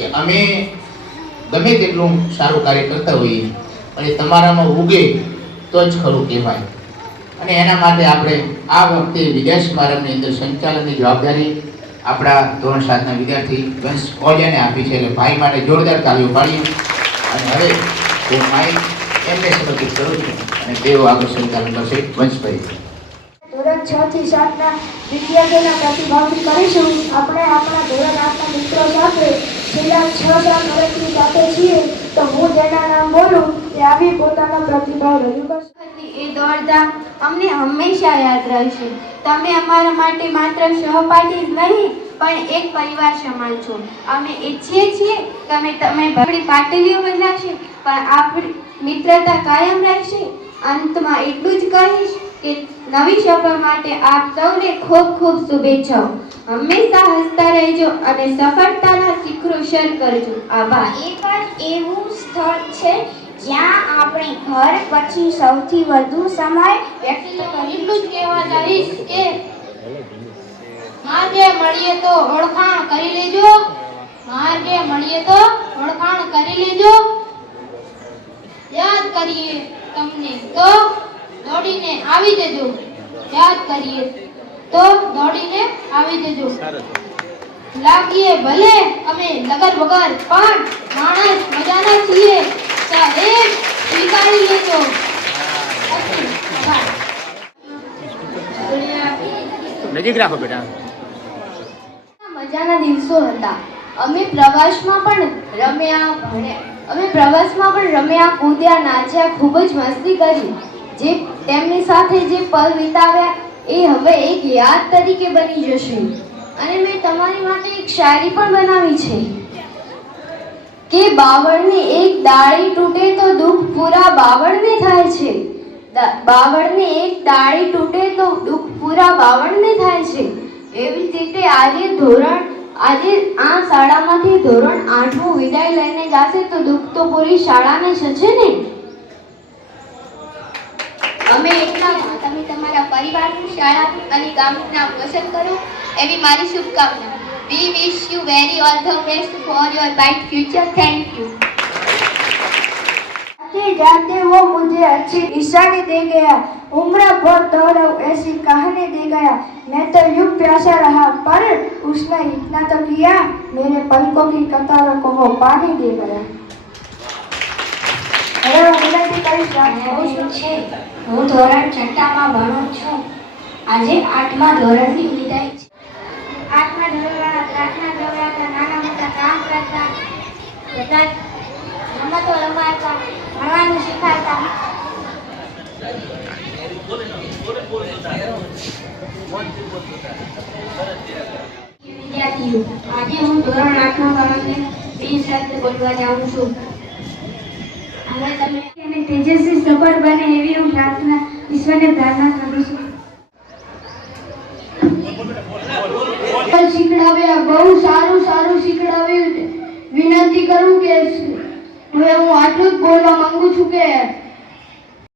કે અમે ગમે તેટલું સારું કાર્ય કરતા હોઈએ પણ એ તમારામાં ઉગે તો જ ખરું કહેવાય. અને એના માટે આપણે આ વખતે વિદ્યા સ્મારકની અંદર સંચાલનની જવાબદારી આપણા ધોરણ 7ના વિદ્યાર્થી વંશ કોલિયાને આપી છે. એટલે ભાઈ માટે જોરદાર તાળીઓ પાડીએ. અને હવે હું માઇક એમને સમર્પિત કરું છું અને તેઓ આગળ સંચાલન કરશે. વંશભાઈ ધોરણ 6 થી 7ના વિદ્યાર્થીઓના પ્રતિભાવથી કરીશું. આપણે આપણા ધોરણ 8ના મિત્રો સાથે છેલ્લા 6-7 વર્ષથી સાથે છીએ, તો હું જેના નામ બોલું તે આવી પોતાનો પ્રતિભાવ રજૂ કરશે. એ દોડધામ અમને હંમેશા યાદ રહેશે. તમે અમારા માટે માત્ર સહપાઠી જ નહીં પણ એક પરિવાર સમાન છો. અમે ઈચ્છીએ છીએ કે તમે ભળી પાટલીઓ બદલાશે પણ આપણી મિત્રતા કાયમ રહેશે. અંતમાં એટલું જ કહીશ કે નવી સફર માટે આપ સૌને ખૂબ ખૂબ શુભેચ્છાઓ. હંમેશા હસતા રહેજો અને સફળતાના શિખરો સર કરજો. આભાર. એક જ એવું સ્થળ છે જ્યાં આપણે ઘર પછી સૌથી વધુ સમય વ્યક્ત કરીશું. એટલું જ કહેવા ચાહીશ કે માર્ગે મળીએ તો ઓળખાણ કરી લેજો. માર્ગે મળીએ તો ઓળખાણ કરી લેજો. યાદ કરીએ તમને તો દોડીને આવી જજો. યાદ કરીએ તો દોડીને આવી જજો. લાગીએ ભલે અમે લગર વગર પણ માણસ મજાના છીએ. સાહેબ સ્વીકારી લેજો. નજીક રાખો બેટા. મજાના દિવસો હતા. અમે પ્રવાસમાં પણ રમ્યા કૂદ્યા, નાચ્યા, ખૂબ જ મસ્તી કરી. જે તેમની સાથે જે પલ વિતાવ્યા એ હવે એક યાદ તરીકે બની જશે. અને મેં તમારી માટે એક શાયરી પણ બનાવી છે કે બાવળની એક ડાળી તૂટે તો દુઃખ પૂરા બાવળને થાય છે. બાવળની એક ડાળી તૂટે તો દુઃખ પૂરા બાવળને થાય છે. એવી જ રીતે આજે આ શાળામાંથી ધોરણ 8મું વિદાય લઈને જશે તો દુઃખ તો પૂરી શાળાને થશે ને. અમે એટલામાં તમે તમારા પરિવારનું, શાળાનું અને ગામનું નામ રોશન કરો એવી મારી શુભકામના. We wish you very all the best for your bright future. Thank you. जाते वो मुझे अच्छी निशानी दे गया, उम्र भर दौड़ाऊ ऐसी कहानी दे गया. मैं तो यूं प्यासा रहा पर उसने इतना तो किया, मेरे पलकों की कतारों को वो पानी दे गया. હવે હું વિનંતી કરીશ છે હું ધોરણ 6માં ભણું છું. આજે 8મા ધોરણની વિદાય છે. 8મા ધોરણવાળા પ્રાર્થના ગવડાવતા, નાના મોટા કામ કરતા, બધા રમતો રમાડતા, ભણવાનું શીખવાડતા. વિદ્યાર્થીઓ, આજે હું ધોરણ 8માં બાળકને 20 શબ્દ બોલવા જાઉં છું. હવે તમે અને તેજસ્વી સફળ બને એવી હું ઈશ્વરને પ્રાર્થના કરું છું. શીખડાવ્યા, બહુ સારું શીખડાવ્યું. વિનંતી કરું કે હવે હું આટલું જ બોલવા માંગુ છું કે